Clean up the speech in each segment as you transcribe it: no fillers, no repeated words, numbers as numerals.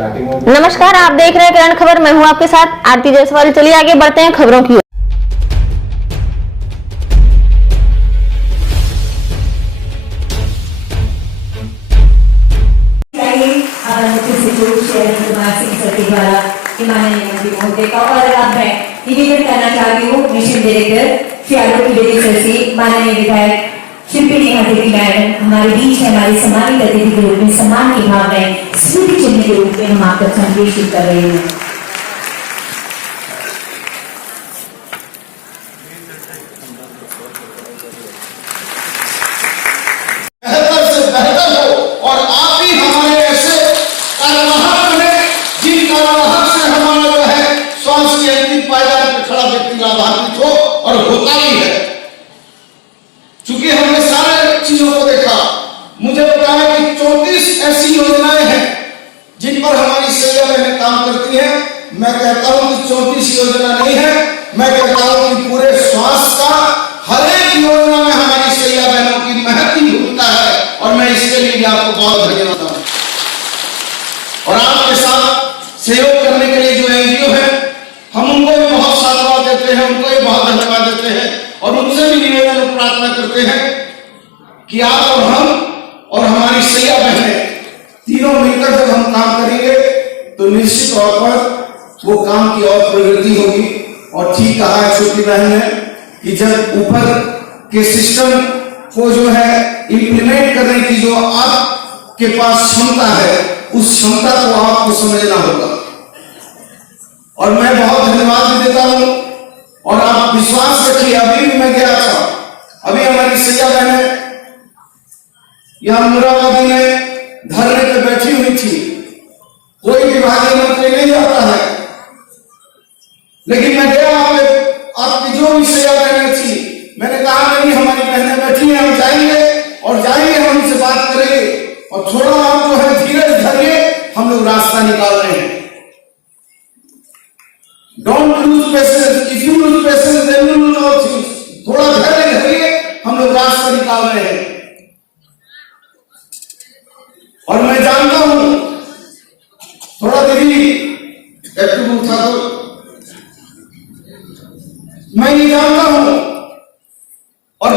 नमस्कार, आप देख रहे हैं किरण खबर। मैं हूं आपके साथ आरती जायसवाल। चलिए आगे बढ़ते हैं खबरों की ओर। और अब मैं निवेदन करना चाहती हूँ मिशन डायरेक्टर श्री आलोक की सर से माननीय विधायक शिल्पी नेहा देवी मैडम हमारे बीच है, हमारे सम्मानित अतिथि के रूप में सम्मान की भावनाएं स्मृति चिन्ह के रूप में हम आप तक संप्रेषित कर रहे हैं। बेहतर से बेहतर हो और आप ही हमारे ऐसे कार्यवाहक बने जिन कार्यवाहक से हमारा जो है स्वास्थ्य के अंतिम पायदान पर खड़ा व्यक्ति लाभान्वित हो और होता ही है। चूंकि हमने सारे चीजों को देखा, मुझे बताया कि 34 ऐसी योजनाएं हैं जिन पर हमारी सैया बहनें काम करती हैं। मैं कहता हूं कि 34 योजना नहीं है, मैं कहता हूं कि पूरे स्वास्थ्य का हर एक योजना में हमारी सैया बहनों की महत्वपूर्ण भूमिका है और मैं इसके लिए भी आपको बहुत धन्यवाद दूं। और आपके साथ सहयोग करने के लिए जो एनजीओ है, हम उनको भी बहुत साधुवाद देते हैं, उनको भी बहुत धन्यवाद देते हैं और उनसे भी निवेदन और प्रार्थना करते हैं कि आप और हम और हमारी सैया बहनें तीनों मिलकर जब हम काम करेंगे तो निश्चित तौर पर वो काम की और प्रगति होगी। और ठीक कहा है छोटी बहन ने कि जब ऊपर के सिस्टम को जो है इंप्लीमेंट करने की जो आपके पास क्षमता है, उस क्षमता को आपको समझना होगा। और मैं बहुत धन्यवाद भी देता हूं और आप विश्वास रखिए, अभी भी मैं गया था, अभी हमारी सैया बहनें यहां मुरादाबादी में धरने पे बैठी हुई थी। कोई विभागीय मंत्री नहीं आता है, लेकिन मैं गया, आपकी जो भी सैया बहनें थी, मैंने कहा नहीं, हमारी बहनें बैठी हैं, हम जाएंगे और जाएंगे, हम उनसे बात करेंगे और थोड़ा आप जो है धीरज धरिए, हम लोग रास्ता निकाल रहे हैं। Don't lose patience, if you lose patience then you lose all things. थोड़ा धैर्य धरिए, हम लोग रास्ता निकाल रहे हैं। और मैं जानता हूं, थोड़ा दीदी एक्टिव था तो मैं ये जानता हूं, और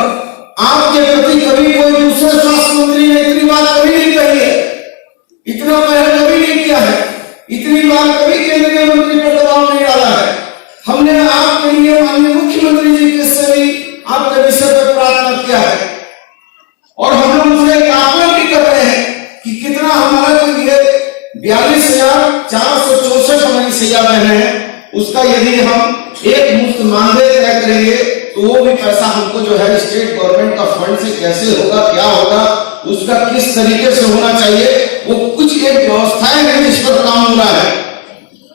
आपके प्रति कभी कोई दूसरे स्वास्थ्य मंत्री ने इतनी बात कभी नहीं कही है, इतना पहले कभी नहीं किया है, इतनी बार कभी केंद्रीय मंत्री पर दबाव नहीं डाला है। हमने आपके लिए माननीय मुख्यमंत्री जी के से भी आपके विषय पर प्रार्थना किया है और हम लोग उनसे एक आकलन भी कर रहे हैं कि कितना हमारा जो ये 42,464 हमारी सैया बहनें हैं, उसका यदि हम एक मुफ्त मानदेय तय करेंगे तो वो भी पैसा हमको जो है स्टेट गवर्नमेंट का फंड से कैसे होगा, क्या होगा, उसका किस तरीके से होना चाहिए, वो कुछ एक व्यवस्थाएं हैं जिस पर काम हो रहा है।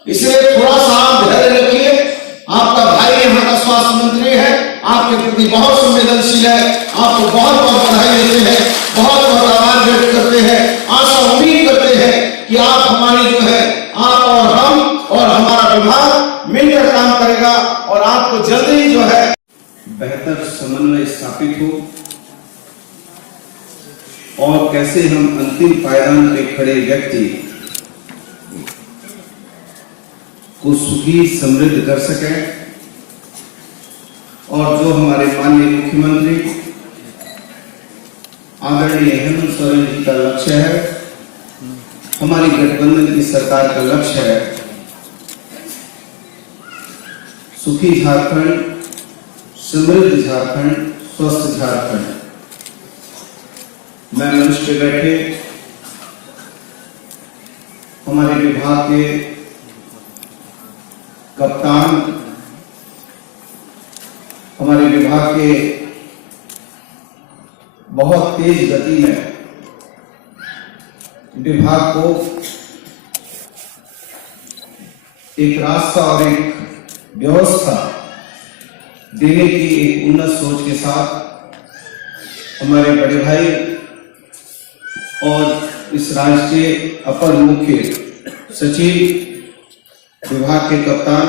इसलिए थोड़ा सा आप धैर्य रखिए। आपका भाई यहाँ का स्वास्थ्य मंत्री है, आपके प्रति बहुत संवेदनशील है, आपको बहुत बहुत बधाई देते हैं, बहुत बहुत आभार व्यक्त करते हैं। आशा उम्मीद करते हैं कि आप हमारी जो है, आप और हम और हमारा विभाग मिलकर काम करेगा और आपको जल्दी ही जो है बेहतर समन्वय स्थापित हो और कैसे हम अंतिम पायदान पे खड़े व्यक्ति को सुखी समृद्ध कर सके और जो हमारे माननीय मुख्यमंत्री आदरणीय हेमंत सोरेन जी का लक्ष्य है, हमारी गठबंधन की सरकार का लक्ष्य है, सुखी झारखंड, समृद्ध झारखंड, स्वस्थ झारखंड। मैं मंच पे बैठे हमारे विभाग के कप्तान, हमारे विभाग के बहुत तेज गति में विभाग को एक रास्ता और एक व्यवस्था देने की एक उन्नत सोच के साथ हमारे बड़े भाई और इस राज्य के अपर मुख्य सचिव विभाग के कप्तान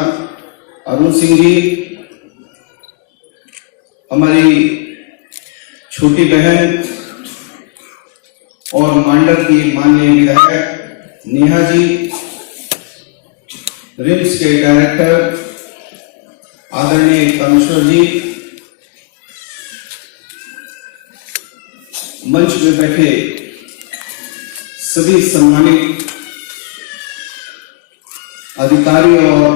अरुण सिंह जी, हमारी छोटी बहन और मांडर की माननीय विधायक नेहा जी, रिम्स के डायरेक्टर आदरणीय कामेश्वर जी, मंच में बैठे सभी सम्मानित अधिकारी और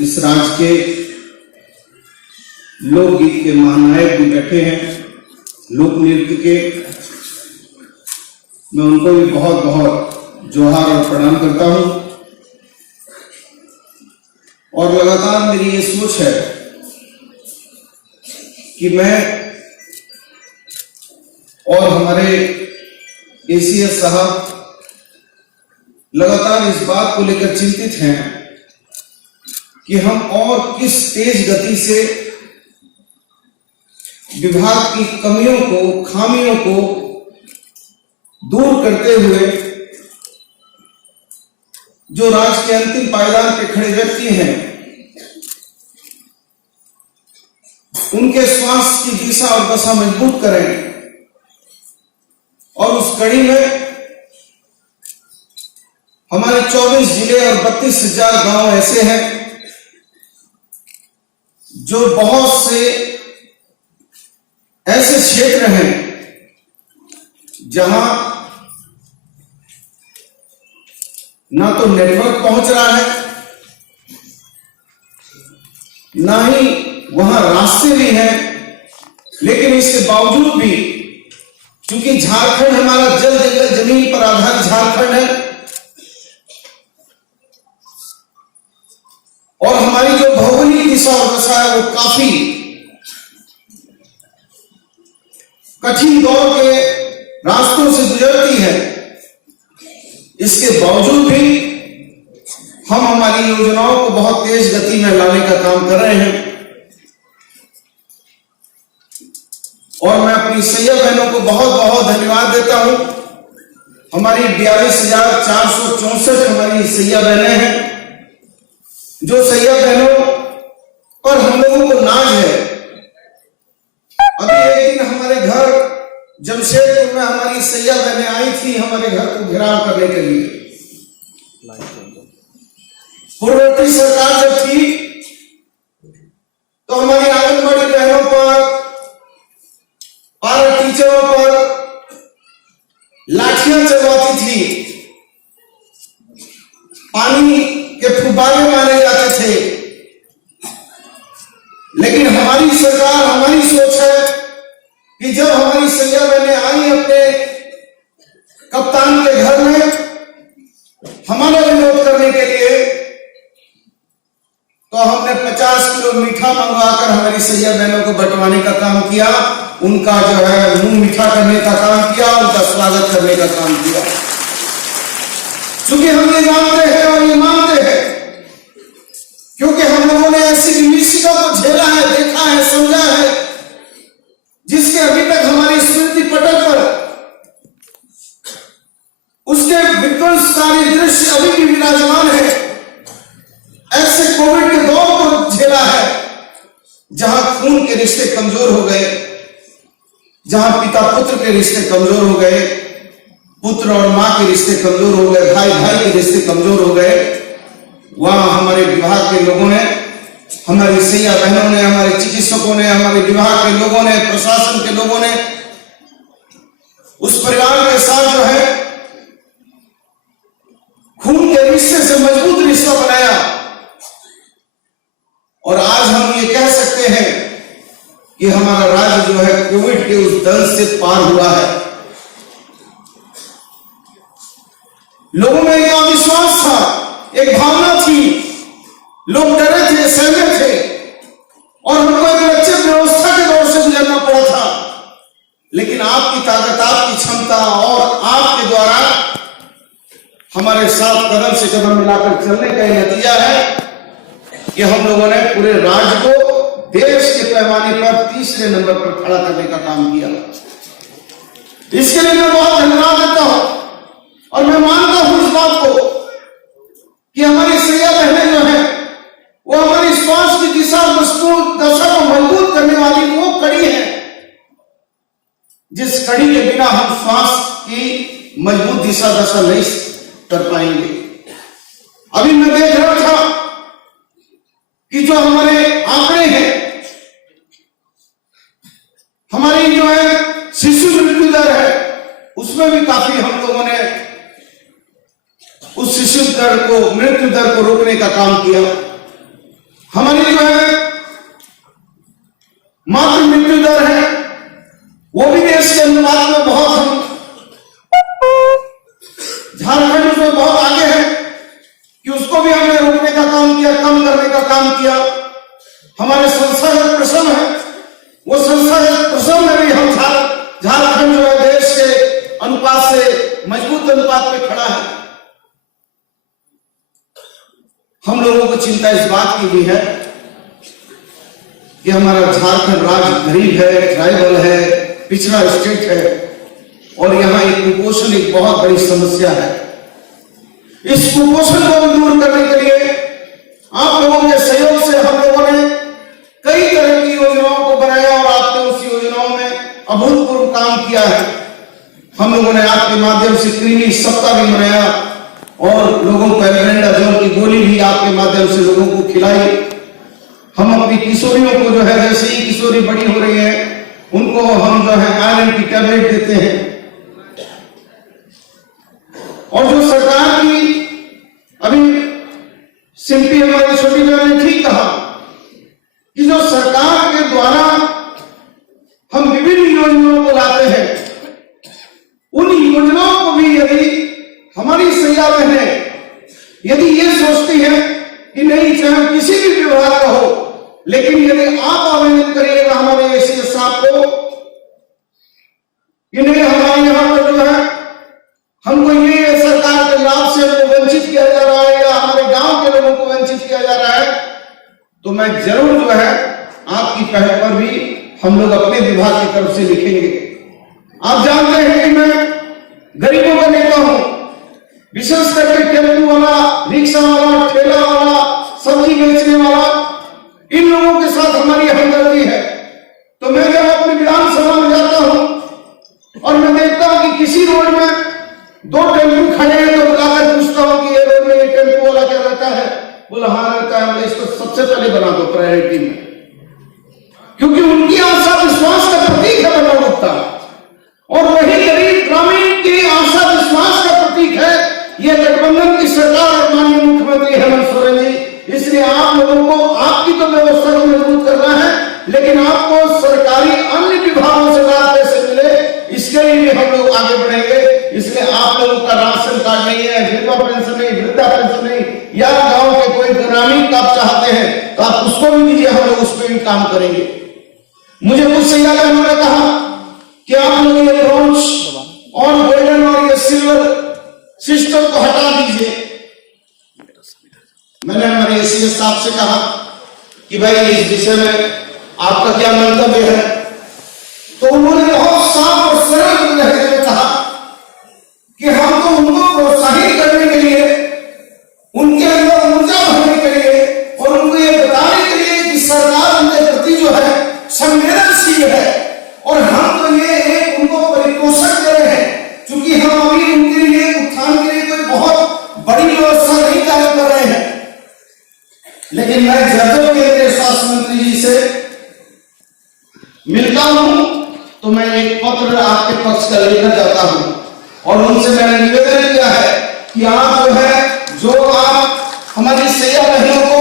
इस राज्य के लोकगीत के महानायक भी बैठे हैं, लोक नृत्य के, मैं उनको भी बहुत बहुत जोहार और प्रणाम करता हूं। और लगातार मेरी ये सोच है कि मैं और हमारे एसीएस साहब लगातार इस बात को लेकर चिंतित हैं कि हम और किस तेज गति से विभाग की कमियों को, खामियों को दूर करते हुए जो राज्य के अंतिम पायदान पे खड़े व्यक्ति हैं, उनके स्वास्थ्य की दिशा और दशा मजबूत करें। और उस कड़ी में हमारे 24 जिले और 32,000 गांव ऐसे हैं जो बहुत से ऐसे क्षेत्र हैं जहां ना तो नेटवर्क पहुंच रहा है, ना ही वहां रास्ते भी हैं, लेकिन इसके बावजूद भी क्योंकि झारखंड हमारा जल जंगल जमीन पर आधारित झारखंड है और हमारी जो भौगोलिक दिशा और दशा है वो काफी कठिन दौर के रास्तों से गुजरती है, इसके बावजूद भी हम हमारी योजनाओं को बहुत तेज गति में लाने का काम कर रहे हैं। और मैं अपनी सैया बहनों को बहुत बहुत धन्यवाद देता हूं। हमारी 42,464 हमारी सैया बहनें हैं, जो सैया बहनों पर हम लोगों को नाज है। अभी एक दिन हमारे घर जमशेदपुर में हमारी सैया बहनें आई थी हमारे घर को घेराव करने के लिए। पूर्ववर्ती सरकार जब थी तो हमारी आंगनबाड़ी बहनों पर, पारा टीचरों पर लाठियां चलवाती थी, पानी के फुब्बारे मारे जाते थे। लेकिन हमारी सरकार, हमारी सोच है कि जब हमारी सैया बहनें आई अपने कप्तान के घर में हमारा विरोध करने के लिए, तो हमने 50 किलो मीठा मंगवाकर हमारी सैया बहनों को बंटवाने का काम किया, उनका जो है मुंह मीठा करने का काम किया, उनका स्वागत करने का काम किया। क्योंकि हम ये जानते हैं और ये मानते हैं, क्योंकि हम लोगों ने ऐसी विभीषिका को झेला है, देखा है, समझा है, जिसके अभी तक हमारी स्मृति पटल पर उसके विध्वंसकारी दृश्य अभी भी विराजमान है। ऐसे कोविड के दौर को झेला है जहां खून के रिश्ते कमजोर हो गए, जहां पिता पुत्र के रिश्ते कमजोर हो गए, पुत्र और मां के रिश्ते कमजोर हो गए, भाई भाई के रिश्ते कमजोर हो गए। वहां हमारे विभाग के लोगों ने, हमारी सैया बहनों ने, हमारे चिकित्सकों ने, हमारे विभाग के लोगों ने, प्रशासन के लोगों ने उस परिवार के साथ जो है खून के रिश्ते से मजबूत रिश्ता बनाया। और आज हम ये कह सकते हैं कि हमारा राज्य जो है कोविड के उस दल से पार हुआ है। लोगों में एक अविश्वास था, एक भावना थी, लोग डरे थे, सहमे थे और हमको एक लक्षित व्यवस्था के दौर से गुजरना पड़ा था। लेकिन आपकी ताकत, आपकी क्षमता और आपके द्वारा हमारे साथ कदम से कदम मिलाकर चलने का यह नतीजा है कि हम लोगों ने पूरे राज्य को देश के पैमाने पर तीसरे नंबर पर खड़ा करने का काम किया। इसके लिए मैं बहुत धन्यवाद देता हूं और मैं मानता हूं इस बात को कि हमारी सैया बहनें जो है वो हमारी स्वास्थ्य की दिशा दशा को मजबूत करने वाली वो कड़ी है जिस कड़ी के बिना हम स्वास्थ्य की मजबूत दिशा दशा नहीं कर पाएंगे। अभी मैं देख रहा था उस शिशु दर को, मृत्यु दर को रोकने का काम किया। हमारी जो है मातृ मृत्यु दर है वो भी देश के अनुपात में बहुत, हम झारखंड उसमें बहुत आगे है कि उसको भी हमने रोकने का काम किया, कम करने का काम किया। हमारे संस्थागत प्रश्न है, वो संस्थागत प्रश्न में भी हम झारखंड जो है देश के अनुपात से मजबूत अनुपात में खड़ा है। हम लोगों को चिंता इस बात की भी है कि हमारा झारखंड राज्य गरीब है, ट्राइबल है, पिछड़ा स्टेट है और यहाँ एक कुपोषण एक बहुत बड़ी समस्या है। इस कुपोषण को दूर करने के लिए आप लोगों के सहयोग से हम लोगों ने कई तरह की योजनाओं को बनाया और आपने उस योजनाओं में अभूतपूर्व काम किया है। हम लोगों ने आपके माध्यम से कृमि सप्ताह भी मनाया और लोगों को एल्बेंडाजोल की गोली भी आपके माध्यम से लोगों को खिलाई। हम अपनी किशोरियों को जो है, जैसे ही किशोरी बड़ी हो रही है उनको हम जो है आयरन की टैबलेट देते हैं। और जो सरकार की, अभी सिंपी हमारी छोटी बहन ने ठीक कहा कि जो सरकार के द्वारा हम विभिन्न योजनाओं को लाते हैं, उन योजनाओं को भी यदि हमारी सैया बहनें यदि ये सोचती है कि नहीं, चाहे किसी भी विभाग का हो, लेकिन यदि आप आवेदन करिएगा हमारे एसीएस साहब को कि नहीं हमारे यहाँ पर जो है हमको ये सरकार के लाभ से हमको वंचित किया जा रहा है या हमारे गांव के लोगों को वंचित किया जा रहा है, तो मैं जरूर जो है आपकी पहल पर भी हम लोग अपने विभाग की तरफ से लिखेंगे। आप जानते हैं कि मैं गरीबों का नेता हूं, विशेष करके टेम्पू वाला, रिक्शा वाला, ठेला वाला, सब्जी बेचने वाला, इन लोगों के साथ हमारी हमदर्दी है। तो मैं जब अपने विधानसभा में जाता हूं और मैं देखता हूं कि किसी रोड में दो टेम्पू खड़े हैं तो बुलाकर पूछता हूं कि ये रोड में ये टेम्पू वाला क्या रहता है? बोला हाँ रहता है। बोले इसको सबसे पहले बना दो प्रायोरिटी में, क्योंकि उनकी आशा विश्वास का प्रतीक है बना गुप्ता, और वही गरीब ग्रामीण की आशा विश्वास का प्रतीक है ये गठबंधन की सरकार और माननीय मुख्यमंत्री हेमंत सोरेन जी। इसलिए आप लोगों को आपकी तो व्यवस्था को मजबूत करना है, लेकिन आपको सरकारी अन्य विभागों से लाभ कैसे मिले इसके लिए भी हम लोग आगे बढ़ेंगे। इसलिए आप लोगों का राशन कार्ड नहीं है, विधवा पेंशन नहीं, वृद्धा पेंशन नहीं, या गांव के कोई ग्रामीण आप चाहते हैं तो आप उसको भी दीजिए, हम लोग उस पर भी काम करेंगे। मुझे कुछ सैया बहनों ने कहा कि आप लोग ये ब्रॉन्ज और गोल्डन और ये सिल्वर सिस्टम को हटा दीजिए। मैंने हमारे एसीएस साहब से कहा कि भाई इस विषय में आपका क्या मंतव्य है, तो उन्होंने बहुत साफ और सरल लहजे में कहा कि हम तो उनको प्रोत्साहित करने के लिए, उनके अंदर ऊर्जा भरने के लिए और उनको ये बताने के लिए कि सरकार उनके प्रति जो है संवेदनशील है और हम तो ये एक उनको परिपोषण दे रहे हैं, क्योंकि हम अभी उनके लिए उत्थान के लिए कोई बहुत बड़ी व्यवस्था नहीं कार्य कर रहे हैं। लेकिन मैं जब केंद्रीय स्वास्थ्य मंत्री जी से मिलता हूं तो मैं एक पत्र आपके पक्ष का लेकर जाता हूं और उनसे मैंने निवेदन किया है कि आप जो है, जो आप हमारी सैया बहनों को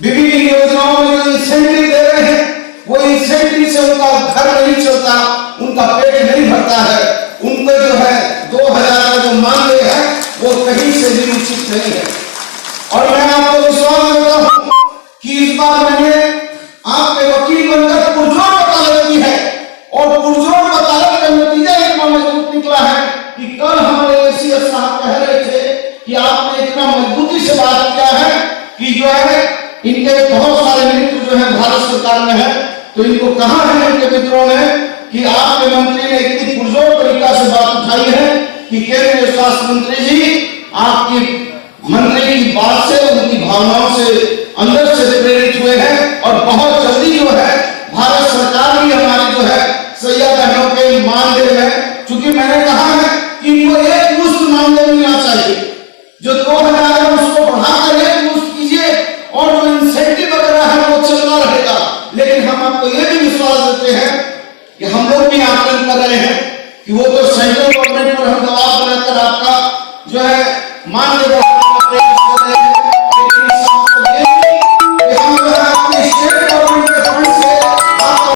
विभिन्न योजनाओं में जो इंसेंटिव दे रहे हैं, वो इंसेंटिव से उनका घर नहीं चलता, उनका पेट नहीं भरता है, उनको जो है 2000 का जो मांगे है वो कहीं से भी उचित नहीं है। और मैं आपको विश्वास देता हूं कि इस बार मैंने आपके वकील बनकर पुरजोर वकालत की है और पुरजोर वकालत का नतीजा इतना मजबूत निकला है कि कल हमारे एसीएस साहब कह रहे थे कि आपने इतना मजबूती से बात किया है कि जो है इनके बहुत सारे मित्र जो है भारत सरकार में है, तो इनको कहा है इनके मित्रों ने कि आपके मंत्री ने इतनी पुरजोर तरीका से बात उठाई है कि केंद्रीय स्वास्थ्य मंत्री जी आपकी मंत्री की बात से, उनकी भावनाओं से अंदर से प्रेरित हुए हैं और बहुत जल्दी जो है भारत सरकार भी हमारी जो है सैया बहनों के मानदेय में, चूंकि मैंने कहा है कि इनको एक मुश्त मानदेय मिलना चाहिए, जो 2000 है उसको बढ़ाकर एक मुश्त कीजिए और जो इंसेंटिव वगैरह है वो चलता रहेगा। लेकिन हम आपको ये भी विश्वास देते हैं कि हम लोग भी आकलन कर रहे हैं कि वो तो सेंट्रल गवर्नमेंट पर हम दबाव बनाकर आपका जो है माननीय